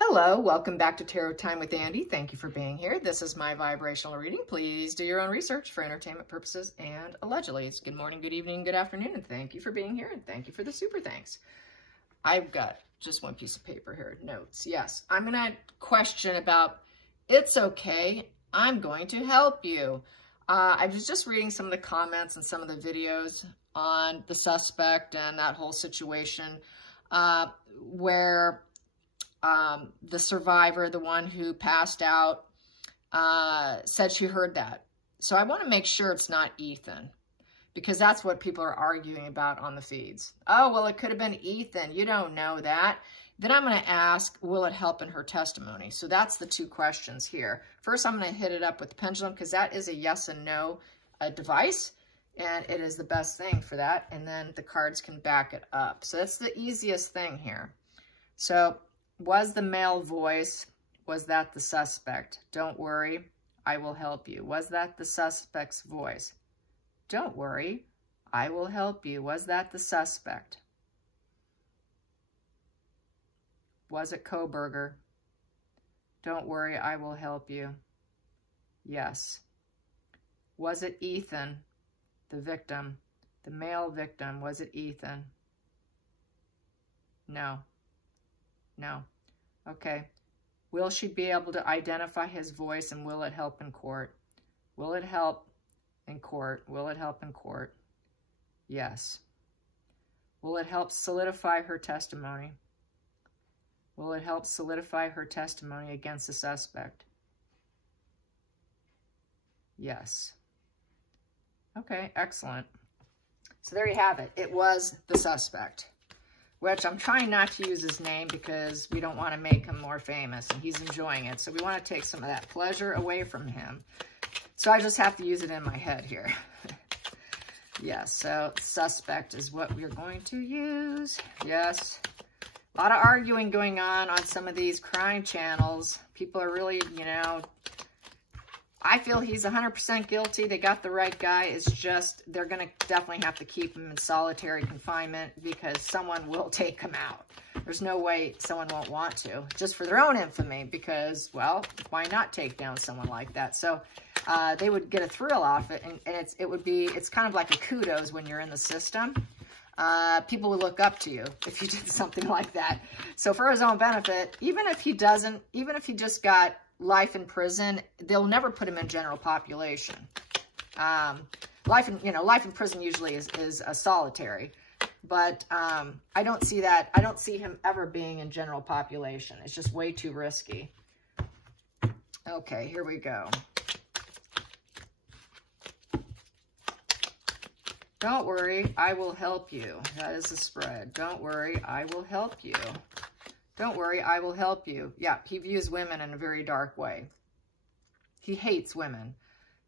Hello, welcome back to Tarot Time with Andy. Thank you for being here. This is my vibrational reading. Please do your own research for entertainment purposes and allegedly. It's good morning, good evening, good afternoon, and thank you for being here, and thank you for the super thanks. I've got just one piece of paper here, notes. Yes, I'm going to question about, it's okay, I'm going to help you. I was just reading some of the comments and some of the videos on the suspect and that whole situation where the survivor, the one who passed out, said she heard that. So I want to make sure it's not Ethan, because that's what people are arguing about on the feeds. Oh, well, it could have been Ethan. You don't know that. Then I'm going to ask, will it help in her testimony? So that's the two questions here. First, I'm going to hit it up with the pendulum, because that is a yes and no device, and it is the best thing for that. And then the cards can back it up. So that's the easiest thing here. So was the male voice, was that the suspect? Don't worry, I will help you. Was that the suspect's voice? Don't worry, I will help you. Was that the suspect? Was it Kohburger? Don't worry, I will help you. Yes. Was it Ethan, the victim, the male victim? Was it Ethan? No. No. Okay. Will she be able to identify his voice, and will it help in court? Will it help in court? Will it help in court? Yes. Will it help solidify her testimony? Will it help solidify her testimony against the suspect? Yes. Okay, excellent. So there you have it. It was the suspect, which I'm trying not to use his name because we don't want to make him more famous, and he's enjoying it. So we want to take some of that pleasure away from him. So I just have to use it in my head here. Yes, so suspect is what we're going to use. Yes. A lot of arguing going on some of these crime channels. People are really, you know, I feel he's 100% guilty. They got the right guy. It's just they're going to definitely have to keep him in solitary confinement because someone will take him out. There's no way someone won't want to, just for their own infamy, because, well, why not take down someone like that? So they would get a thrill off it, and it's kind of like a kudos when you're in the system. People will look up to you if you did something like that. So for his own benefit, even if he just got life in prison, they'll never put him in general population. Life in prison usually is a solitary, but I don't see that. I don't see him ever being in general population. It's just way too risky. Okay, here we go. Don't worry, I will help you. That is the spread. Don't worry, I will help you. Don't worry, I will help you. Yeah, he views women in a very dark way. He hates women.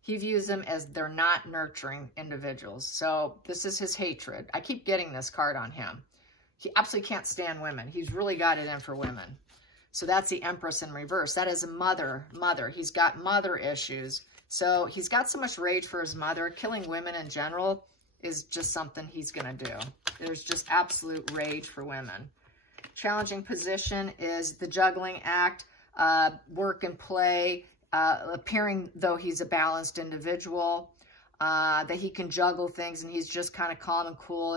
He views them as they're not nurturing individuals. So this is his hatred. I keep getting this card on him. He absolutely can't stand women. He's really got it in for women. So that's the Empress in reverse. That is a mother. He's got mother issues. So he's got so much rage for his mother. Killing women in general is just something he's going to do. There's just absolute rage for women. Challenging position is the juggling act, work and play, appearing though he's a balanced individual, that he can juggle things and he's just kind of calm and cool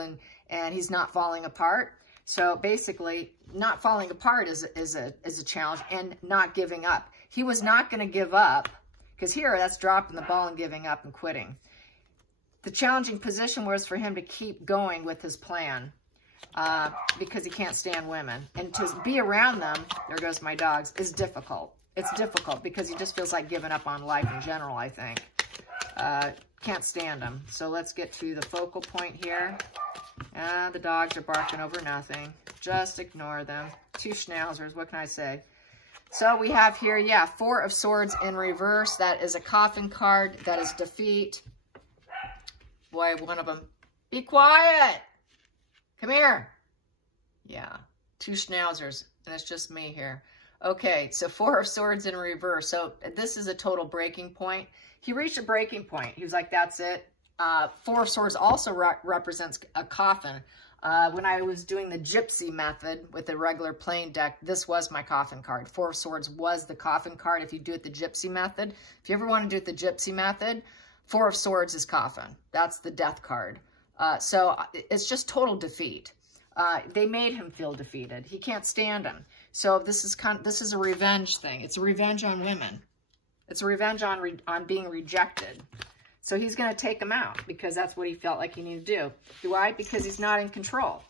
and he's not falling apart. So basically, not falling apart is a challenge, and not giving up. He was not going to give up, because here that's dropping the ball and giving up and quitting. The challenging position was for him to keep going with his plan. Because he can't stand women. And to be around them, there goes my dogs, is difficult. It's difficult because he just feels like giving up on life in general, I think. Can't stand them. So let's get to the focal point here. The dogs are barking over nothing. Just ignore them. Two schnauzers, what can I say? So we have here, yeah, Four of Swords in reverse. That is a coffin card. That is defeat. Boy, one of them. Be quiet! Come here. Yeah, two schnauzers, and it's just me here. Okay, so Four of Swords in reverse. So this is a total breaking point. He reached a breaking point. He was like, that's it. Four of Swords also represents a coffin. When I was doing the gypsy method with the regular plain deck, this was my coffin card. 4 of Swords was the coffin card if you do it the gypsy method. If you ever want to do it the gypsy method, 4 of Swords is coffin. That's the death card. So it's just total defeat. They made him feel defeated. He can't stand him. So this is a revenge thing. It's a revenge on women. It's a revenge on being rejected. So he's going to take him out because that's what he felt like he needed to do. Why? Because he's not in control.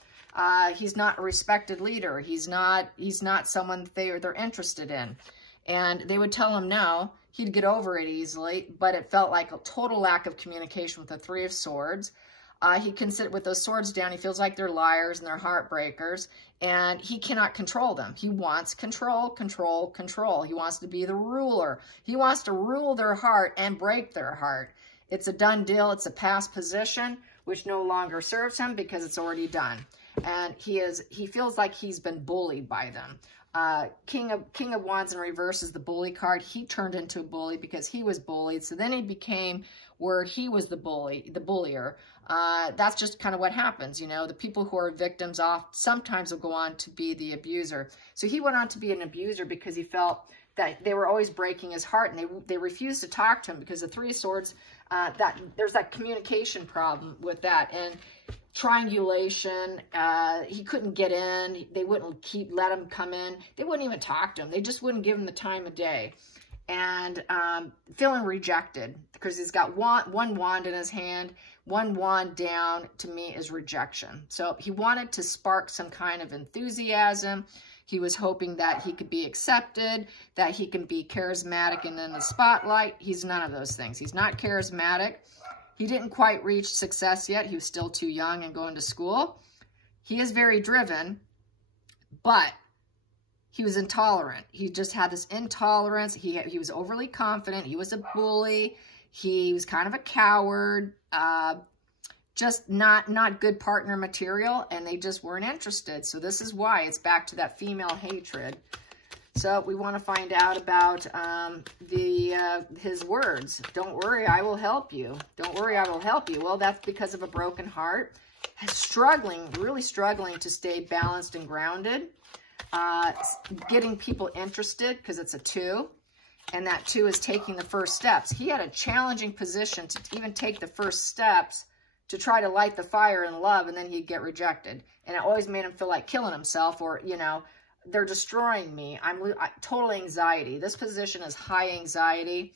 He's not a respected leader. He's not someone they're interested in. And they would tell him no. He'd get over it easily, but it felt like a total lack of communication with the 3 of Swords. He considered with those swords down, he feels like they're liars and they're heartbreakers, and he cannot control them. He wants control, control, control. He wants to be the ruler. He wants to rule their heart and break their heart. It's a done deal. It's a past position, which no longer serves him because it's already done. And he feels like he's been bullied by them. King of Wands in reverse is the bully card. He turned into a bully because he was bullied. So then he became where he was the bullier. That's just kind of what happens, you know. The people who are victims sometimes will go on to be the abuser. So he went on to be an abuser because he felt that they were always breaking his heart, and they refused to talk to him because the 3 of Swords, there's that communication problem with that. And triangulation, he couldn't get in. They wouldn't let him come in. They wouldn't even talk to him. They just wouldn't give him the time of day. And feeling rejected because he's got one wand in his hand. 1 wand down, to me, is rejection. So he wanted to spark some kind of enthusiasm. He was hoping that he could be accepted, that he can be charismatic and in the spotlight. He's none of those things. He's not charismatic. He didn't quite reach success yet. He was still too young and going to school. He is very driven, but he was intolerant. He just had this intolerance. He was overly confident. He was a bully. He was kind of a coward, just not good partner material, and they just weren't interested. So this is why it's back to that female hatred. So we want to find out about his words. Don't worry, I will help you. Don't worry, I will help you. Well, that's because of a broken heart. Really struggling to stay balanced and grounded. Getting people interested because it's a 2. And that 2 is taking the first steps. He had a challenging position to even take the first steps to try to light the fire in love, and then he'd get rejected. And it always made him feel like killing himself, or, you know, they're destroying me. Total anxiety. This position is high anxiety.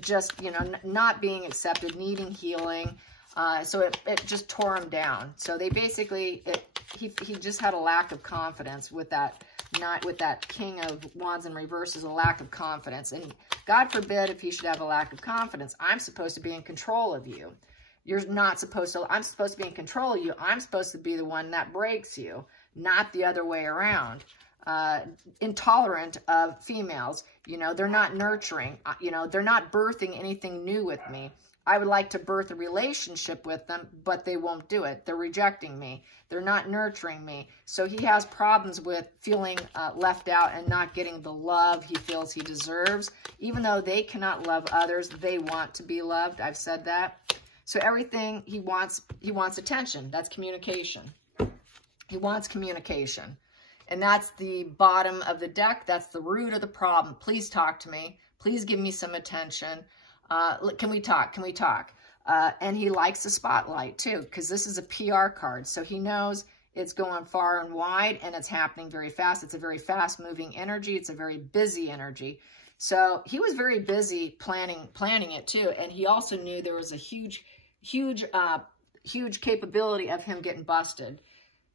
Just, you know, not being accepted, needing healing. So it just tore him down. So they basically, he just had a lack of confidence with that. Not with that King of Wands in reverse is a lack of confidence. And God forbid if he should have a lack of confidence. I'm supposed to be in control of you. You're not supposed to. I'm supposed to be in control of you. I'm supposed to be the one that breaks you, not the other way around. Intolerant of females. You know, they're not nurturing. You know, they're not birthing anything new with me. I would like to birth a relationship with them, but they won't do it. They're rejecting me. They're not nurturing me. So he has problems with feeling left out and not getting the love he feels he deserves. Even though they cannot love others, they want to be loved. I've said that. So everything he wants attention. That's communication. He wants communication. And that's the bottom of the deck. That's the root of the problem. Please talk to me. Please give me some attention. Can we talk? Can we talk? And he likes the spotlight too, because this is a PR card. So he knows it's going far and wide and it's happening very fast. It's a very fast moving energy. It's a very busy energy. So he was very busy planning it too. And he also knew there was a huge capability of him getting busted.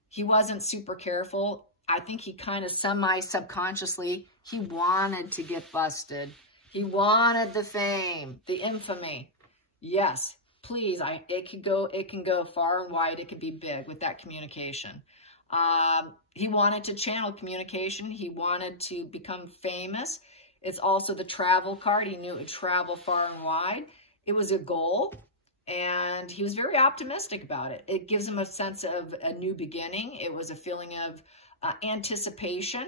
He wasn't super careful. I think he kind of semi-subconsciously, he wanted to get busted. He wanted the fame, the infamy. Yes, please. It can go far and wide. It could be big with that communication. He wanted to channel communication. He wanted to become famous. It's also the travel card. He knew it would travel far and wide. It was a goal, and he was very optimistic about it. It gives him a sense of a new beginning. It was a feeling of anticipation.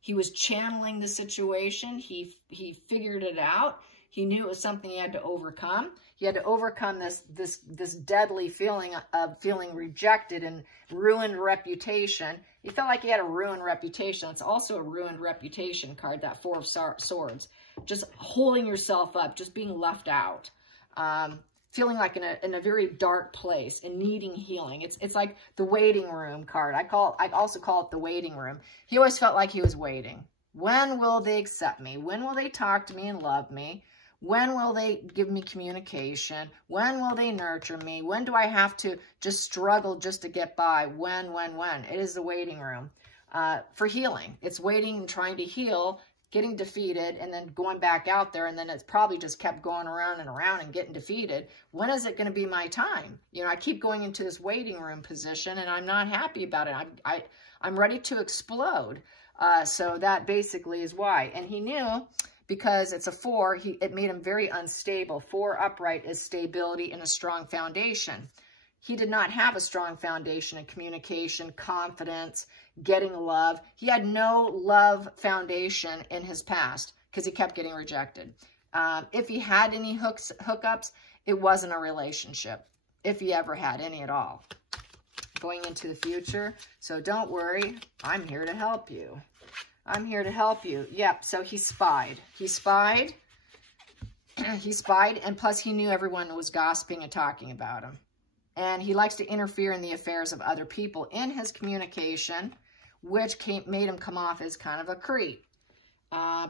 He was channeling the situation. He figured it out. He knew it was something he had to overcome. He had to overcome this deadly feeling of feeling rejected and ruined reputation. He felt like he had a ruined reputation. It's also a ruined reputation card, that Four of Swords. Just holding yourself up, just being left out. Feeling like in a very dark place and needing healing. It's like the waiting room card. I also call it the waiting room. He always felt like he was waiting. When will they accept me? When will they talk to me and love me? When will they give me communication? When will they nurture me? When do I have to just struggle just to get by? When? It is the waiting room for healing. It's waiting and trying to heal, getting defeated, and then going back out there, and then it's probably just kept going around and around and getting defeated. When is it going to be my time? You know, I keep going into this waiting room position, and I'm not happy about it. I'm ready to explode. So that basically is why. And he knew, because it's a 4, it made him very unstable. 4 upright is stability and a strong foundation. He did not have a strong foundation in communication, confidence, getting love. He had no love foundation in his past because he kept getting rejected. If he had any hookups, it wasn't a relationship, if he ever had any at all. Going into the future, so don't worry, I'm here to help you. I'm here to help you. Yep, so he spied. He spied, and plus he knew everyone was gossiping and talking about him. And he likes to interfere in the affairs of other people in his communication, which made him come off as kind of a creep.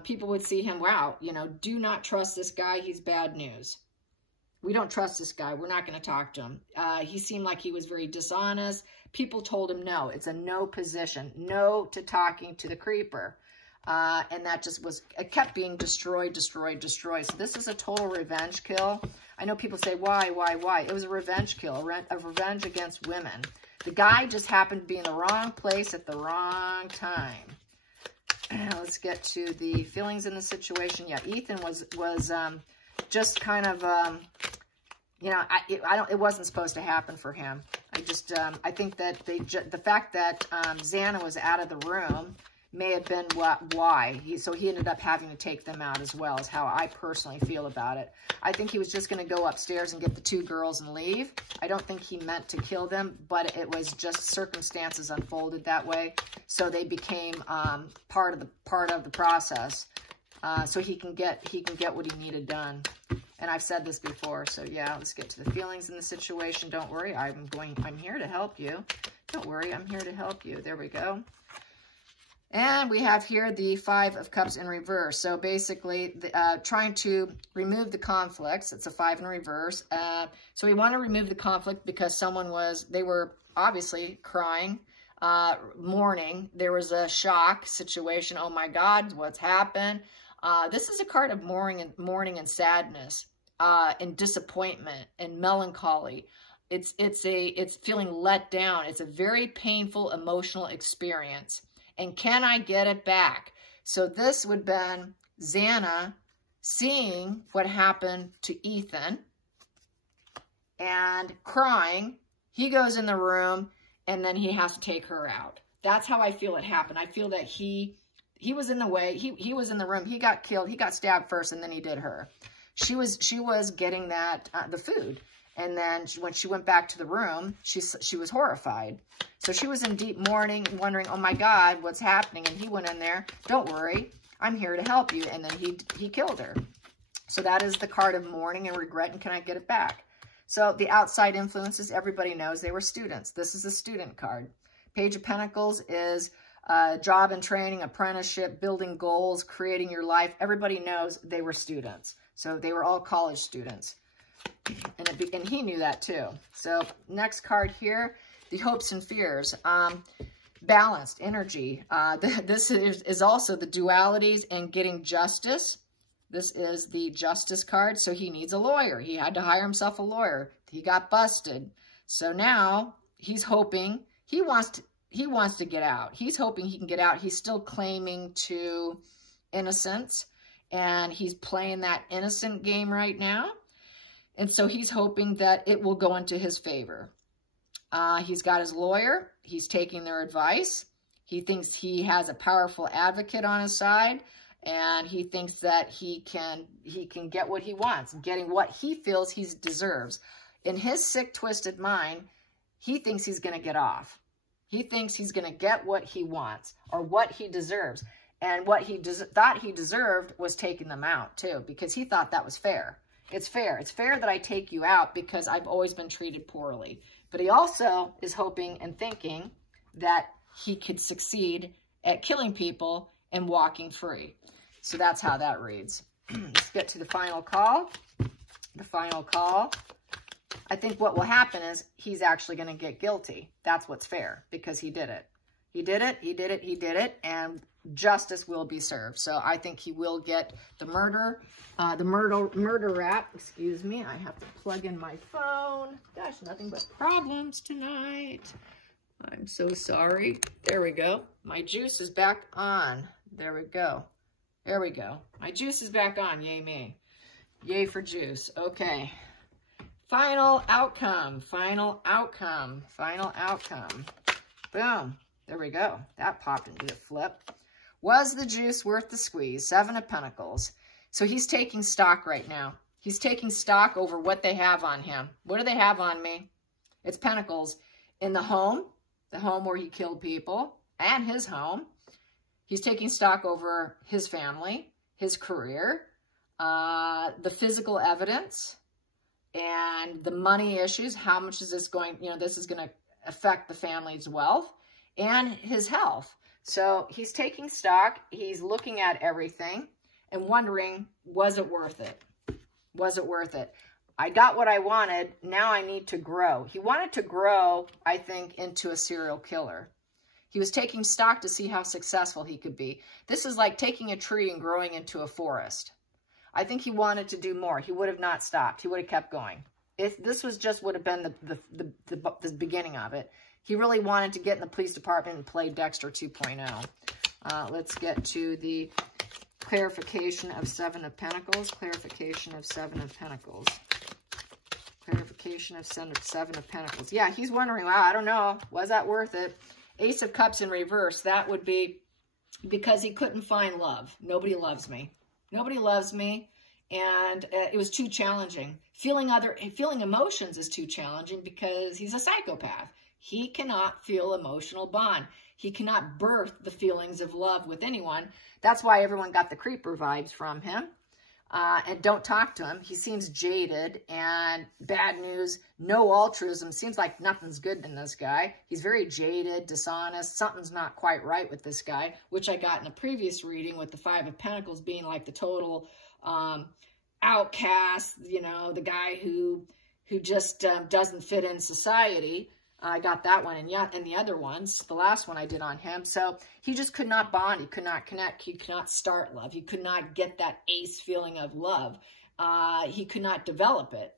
People would see him, wow, you know, do not trust this guy. He's bad news. We don't trust this guy. We're not going to talk to him. He seemed like he was very dishonest. People told him no. It's a no position. No to talking to the creeper. And that just was, it kept being destroyed. So this is a total revenge kill. I know people say, why? It was a revenge kill, a revenge against women. The guy just happened to be in the wrong place at the wrong time. Let's get to the feelings in the situation. Yeah, Ethan was just kind of, you know, it wasn't supposed to happen for him. I think that the fact that Xana was out of the room may have been why. So he ended up having to take them out as well, is how I personally feel about it. I think he was just going to go upstairs and get the 2 girls and leave. I don't think he meant to kill them, but it was just circumstances unfolded that way. So they became part of the process. So he can get what he needed done. And I've said this before, so yeah, let's get to the feelings in the situation. Don't worry, I'm here to help you. Don't worry, I'm here to help you. There we go. And we have here the 5 of Cups in reverse. So basically, trying to remove the conflicts. It's a 5 in reverse. So we want to remove the conflict because they were obviously crying, mourning. There was a shock situation. Oh my God, what's happened? This is a card of mourning and sadness, and disappointment and melancholy. It's feeling let down. It's a very painful emotional experience. And can I get it back? So this would have been Xana seeing what happened to Ethan and crying. He goes in the room and then he has to take her out. That's how I feel it happened. I feel that he was in the way. He was in the room. He got killed. He got stabbed first and then he did her. She was getting that the food. And then when she went back to the room, she was horrified. So she was in deep mourning, wondering, oh my God, what's happening? And he went in there, don't worry, I'm here to help you. And then he killed her. So that is the card of mourning and regret, and can I get it back? So the outside influences, everybody knows they were students. This is a student card. Page of Pentacles is job and training, apprenticeship, building goals, creating your life. Everybody knows they were students. So they were all college students. And he knew that too. So next card here, the hopes and fears. Balanced energy. This is also the dualities and getting justice. This is the justice card. So he needs a lawyer. He had to hire himself a lawyer. He got busted. So now he's hoping, he wants to get out. He's hoping he can get out. He's still claiming to innocence. And he's playing that innocent game right now. And so he's hoping that it will go into his favor. He's got his lawyer. He's taking their advice. He thinks he has a powerful advocate on his side. and he thinks that he can get what he wants, getting what he feels he deserves. In his sick, twisted mind, he thinks he's going to get off. He thinks he's going to get what he wants or what he deserves. And what he thought he deserved was taking them out too, because he thought that was fair. It's fair. It's fair that I take you out because I've always been treated poorly. But he also is hoping and thinking that he could succeed at killing people and walking free. So that's how that reads. Let's get to the final call. The final call. I think what will happen is he's actually going to get guilty. That's what's fair, because he did it. He did it, he did it, he did it, and justice will be served. So I think he will get the murder rap. Excuse me, I have to plug in my phone. Gosh, nothing but problems tonight. I'm so sorry. There we go. My juice is back on. There we go. There we go. My juice is back on. Yay me. Yay for juice. Okay. Final outcome. Final outcome. Final outcome. Boom. There we go. That popped into the flip. Was the juice worth the squeeze? 7 of Pentacles. So he's taking stock right now. He's taking stock over what they have on him. What do they have on me? It's Pentacles. In the home where he killed people, and his home. He's taking stock over his family, his career, the physical evidence, and the money issues. How much is this going, this is going to affect the family's wealth and his health. So he's taking stock. He's looking at everything and wondering, was it worth it? Was it worth it? I got what I wanted. Now I need to grow. He wanted to grow, I think, into a serial killer. He was taking stock to see how successful he could be. This is like taking a tree and growing into a forest. I think he wanted to do more. He would have not stopped. He would have kept going. If this was just would have been the beginning of it. He really wanted to get in the police department and play Dexter 2.0. Let's get to the clarification of 7 of Pentacles. Clarification of 7 of Pentacles. Clarification of 7 of Pentacles. Yeah, he's wondering, wow, I don't know. Was that worth it? Ace of Cups in reverse. That would be because he couldn't find love. Nobody loves me. Nobody loves me. And it was too challenging. Feeling emotions is too challenging because he's a psychopath. He cannot feel emotional bond. He cannot birth the feelings of love with anyone. That's why everyone got the creeper vibes from him. And don't talk to him. He seems jaded and bad news. No altruism. Seems like nothing's good in this guy. He's very jaded, dishonest. Something's not quite right with this guy, which I got in a previous reading with the 5 of Pentacles being like the total outcast, the guy who just doesn't fit in society. I got that one and the other ones, the last one I did on him. So he just could not bond. He could not connect. He could not start love. He could not get that ace feeling of love. He could not develop it.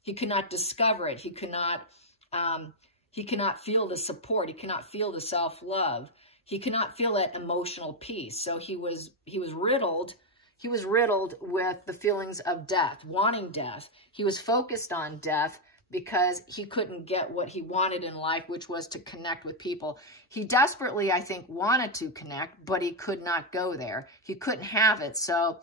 He could not discover it. He could not feel the support. He cannot feel the self-love. He cannot feel that emotional peace. So he was riddled. He was riddled with the feelings of death, wanting death. He was focused on death because he couldn't get what he wanted in life, which was to connect with people. He desperately, I think, wanted to connect, but he could not go there. He couldn't have it, so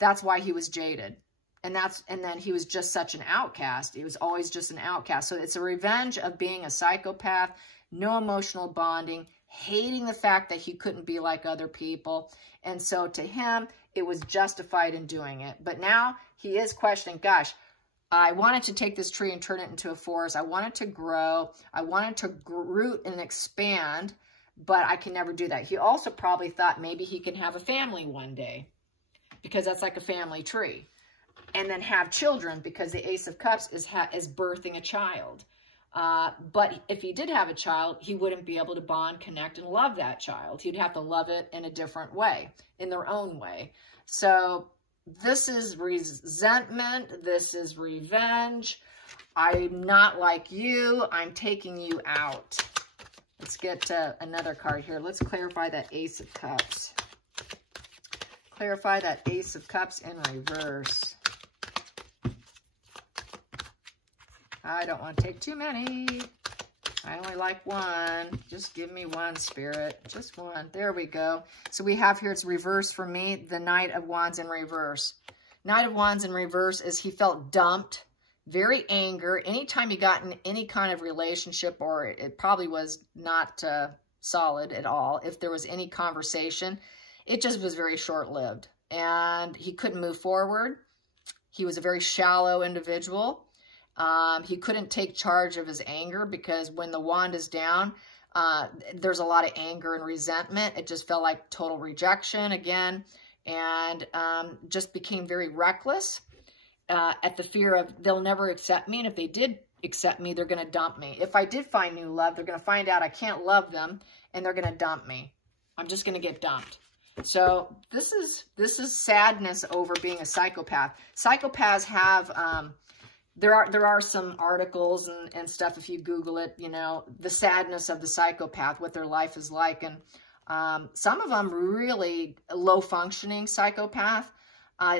that's why he was jaded. And then he was just such an outcast. He was always just an outcast. So it's a revenge of being a psychopath, no emotional bonding, hating the fact that he couldn't be like other people. And so to him, it was justified in doing it. But now he is questioning, gosh, I wanted to take this tree and turn it into a forest. I wanted to grow. I wanted to root and expand, but I can never do that. He also probably thought maybe he can have a family one day because that's like a family tree. And then have children because the Ace of Cups is birthing a child. But if he did have a child, he wouldn't be able to bond, connect, and love that child. He'd have to love it in a different way, in their own way. So this is resentment. This is revenge. I'm not like you. I'm taking you out. Let's get to another card here. Let's clarify that Ace of Cups. Clarify that Ace of Cups in reverse. I don't want to take too many. I only like one. Just give me one, Spirit. Just one. There we go. So we have here, it's reversed for me, the Knight of Wands in reverse. Knight of Wands in reverse is he felt dumped, very angry. Anytime he got in any kind of relationship, or it probably was not solid at all, if there was any conversation, it just was very short-lived. And he couldn't move forward. He was a very shallow individual. He couldn't take charge of his anger because when the wand is down, there's a lot of anger and resentment. It just felt like total rejection again, and just became very reckless at the fear of they'll never accept me. And if they did accept me, they're going to dump me. If I did find new love, they're going to find out I can't love them and they're going to dump me. I'm just going to get dumped. So this is sadness over being a psychopath. Psychopaths have, there are some articles and stuff, if you Google it, you know, the sadness of the psychopath, what their life is like. And some of them really low functioning psychopath,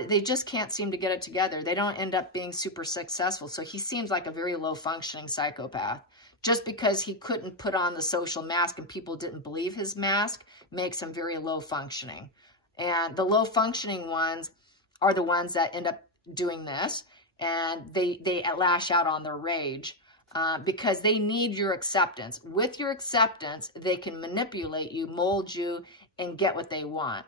they just can't seem to get it together. They don't end up being super successful. So he seems like a very low functioning psychopath. Just because he couldn't put on the social mask and people didn't believe his mask makes him very low functioning. And the low functioning ones are the ones that end up doing this. And they lash out on their rage because they need your acceptance. With your acceptance, they can manipulate you, mold you, and get what they want.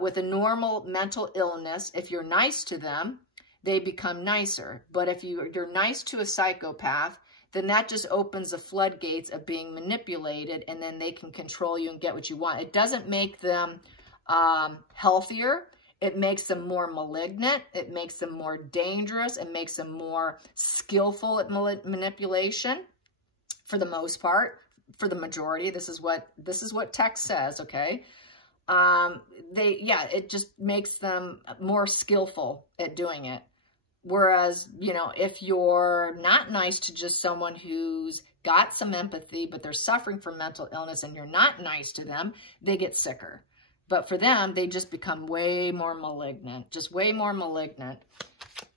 With a normal mental illness, if you're nice to them, they become nicer. But if you're nice to a psychopath, then that just opens the floodgates of being manipulated, and then they can control you and get what you want. It doesn't make them healthier. It makes them more malignant. It makes them more dangerous. It makes them more skillful at manipulation for the most part, for the majority. This is what text says, okay? It just makes them more skillful at doing it. Whereas, you know, if you're not nice to just someone who's got some empathy, but they're suffering from mental illness and you're not nice to them, they get sicker. But for them, they just become way more malignant, just way more malignant.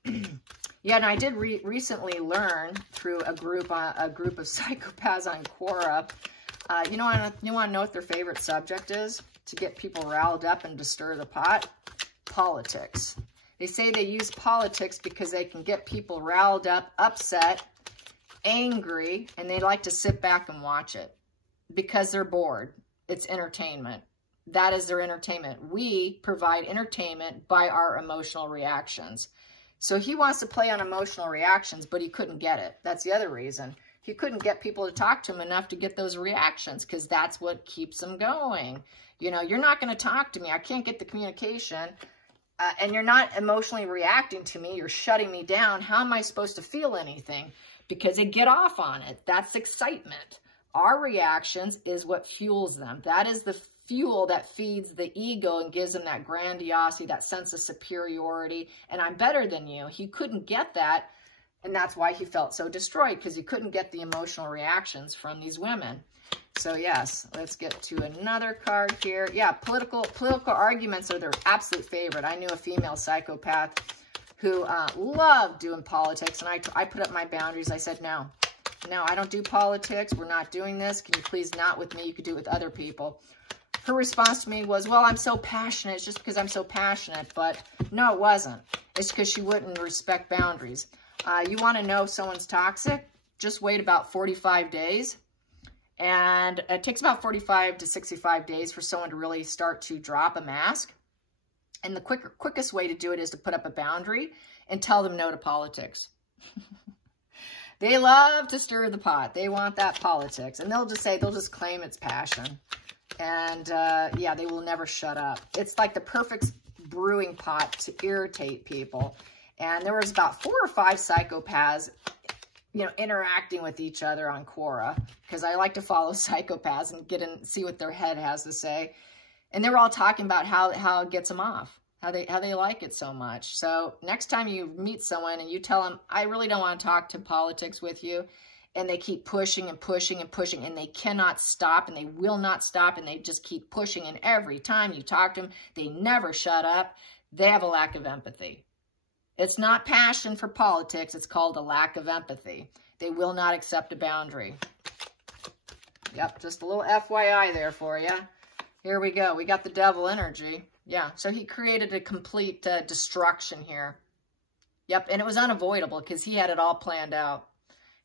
Yeah, and I did recently learn through a group of psychopaths on Quora. You want to know what their favorite subject is to get people riled up and to stir the pot? Politics. They say they use politics because they can get people riled up, upset, angry, and they like to sit back and watch it because they're bored. It's entertainment. That is their entertainment. We provide entertainment by our emotional reactions. So he wants to play on emotional reactions, but he couldn't get it. That's the other reason. He couldn't get people to talk to him enough to get those reactions because that's what keeps them going. You know, you're not going to talk to me. I can't get the communication. And you're not emotionally reacting to me. You're shutting me down. How am I supposed to feel anything? Because they get off on it. That's excitement. Our reactions is what fuels them. That is the fuel that feeds the ego and gives them that grandiosity, that sense of superiority. And I'm better than you. He couldn't get that. And that's why he felt so destroyed, because he couldn't get the emotional reactions from these women. So yes, let's get to another card here. Yeah, political arguments are their absolute favorite. I knew a female psychopath who loved doing politics, and I put up my boundaries. I said, no, I don't do politics. We're not doing this. Can you please not with me? You could do it with other people. Her response to me was, well, I'm so passionate. It's just because I'm so passionate. But no, it wasn't. It's because she wouldn't respect boundaries. You want to know if someone's toxic? Just wait about 45 days. And it takes about 45 to 65 days for someone to really start to drop a mask. And the quickest way to do it is to put up a boundary and tell them no to politics. They love to stir the pot. They want that politics. And they'll just claim it's passion. And yeah, they will never shut up. It's like the perfect brewing pot to irritate people. And there was about 4 or 5 psychopaths, you know, interacting with each other on Quora, because I like to follow psychopaths and get in, see what their head has to say. And they were all talking about how it gets them off, how they like it so much. So next time you meet someone and you tell them, I really don't want to talk to politics with you, and they keep pushing and pushing and pushing, and they cannot stop, and they will not stop, and they just keep pushing, and every time you talk to them, they never shut up, they have a lack of empathy. It's not passion for politics. It's called a lack of empathy. They will not accept a boundary. Yep, just a little FYI there for you. Here we go. We got the devil energy. Yeah, so he created a complete destruction here. Yep, and it was unavoidable because he had it all planned out.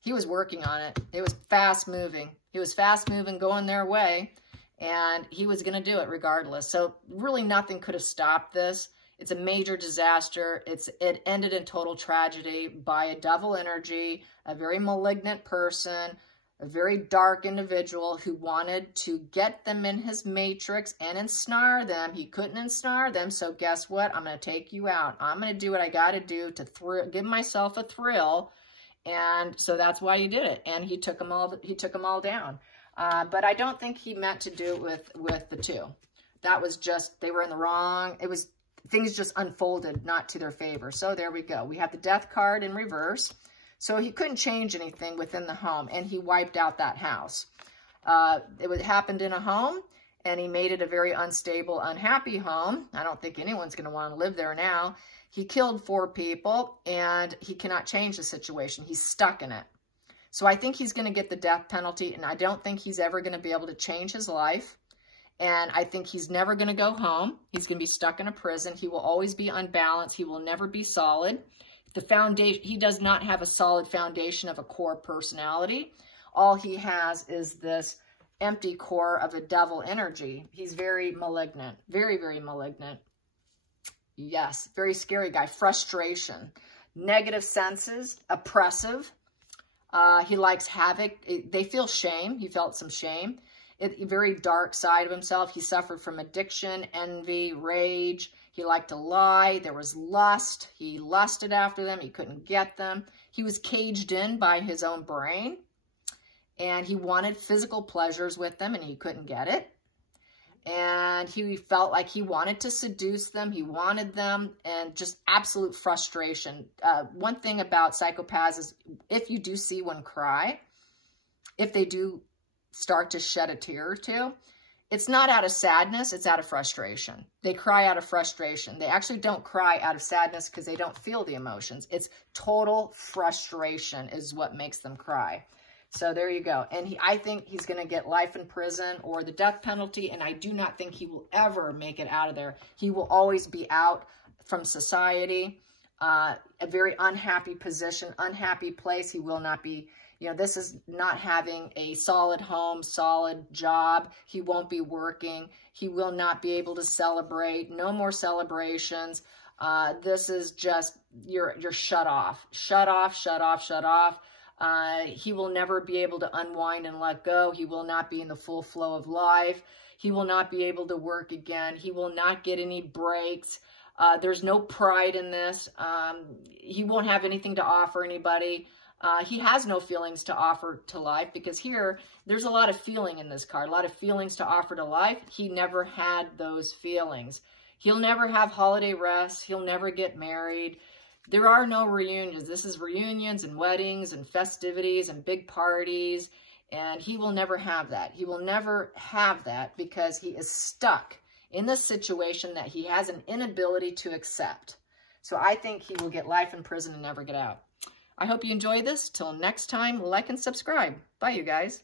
He was working on it. It was fast moving. He was fast moving, going their way, and he was going to do it regardless. So really nothing could have stopped this. It's a major disaster. It ended in total tragedy by a devil energy, a very malignant person, a very dark individual who wanted to get them in his matrix and ensnare them. He couldn't ensnare them, so guess what? I'm going to take you out. I'm going to do what I got to do to give myself a thrill, and so that's why he did it. And he took them all down. But I don't think he meant to do it with the two. That was just, they were in the wrong. It was, things just unfolded not to their favor. So there we go. We have the death card in reverse. So he couldn't change anything within the home, and he wiped out that house. It happened in a home, and he made it a very unstable, unhappy home. I don't think anyone's going to want to live there now. He killed 4 people, and he cannot change the situation. He's stuck in it. So I think he's going to get the death penalty, and I don't think he's ever going to be able to change his life. And I think he's never going to go home. He's going to be stuck in a prison. He will always be unbalanced. He will never be solid. The foundation, he does not have a solid foundation of a core personality. All he has is this empty core of a devil energy. He's very malignant, very, very malignant. Yes, very scary guy. Frustration, negative senses, oppressive. He likes havoc. They feel shame. He felt some shame. A very dark side of himself. He suffered from addiction, envy, rage. He liked to lie. There was lust. He lusted after them. He couldn't get them. He was caged in by his own brain. And he wanted physical pleasures with them, and he couldn't get it. And he felt like he wanted to seduce them. He wanted them, and just absolute frustration. One thing about psychopaths is if you do see one cry, if they do start to shed a tear or two, it's not out of sadness, it's out of frustration. They cry out of frustration. They actually don't cry out of sadness because they don't feel the emotions. It's total frustration is what makes them cry. So there you go. And I think he's going to get life in prison or the death penalty, and I do not think he will ever make it out of there. He will always be out from society, a very unhappy position, unhappy place. He will not be, you know, this is not having a solid home, solid job. He won't be working. He will not be able to celebrate. No more celebrations. This is just, you're shut off. Shut off, shut off, shut off. He will never be able to unwind and let go. He will not be in the full flow of life. He will not be able to work again. He will not get any breaks. There's no pride in this. He won't have anything to offer anybody. He has no feelings to offer to life because here, there's a lot of feeling in this card, a lot of feelings to offer to life. He never had those feelings. He'll never have holiday rest. He'll never get married. There are no reunions. This is reunions and weddings and festivities and big parties, and he will never have that. He will never have that because he is stuck in this situation that he has an inability to accept. So I think he will get life in prison and never get out. I hope you enjoy this. Till next time, like and subscribe. Bye, you guys.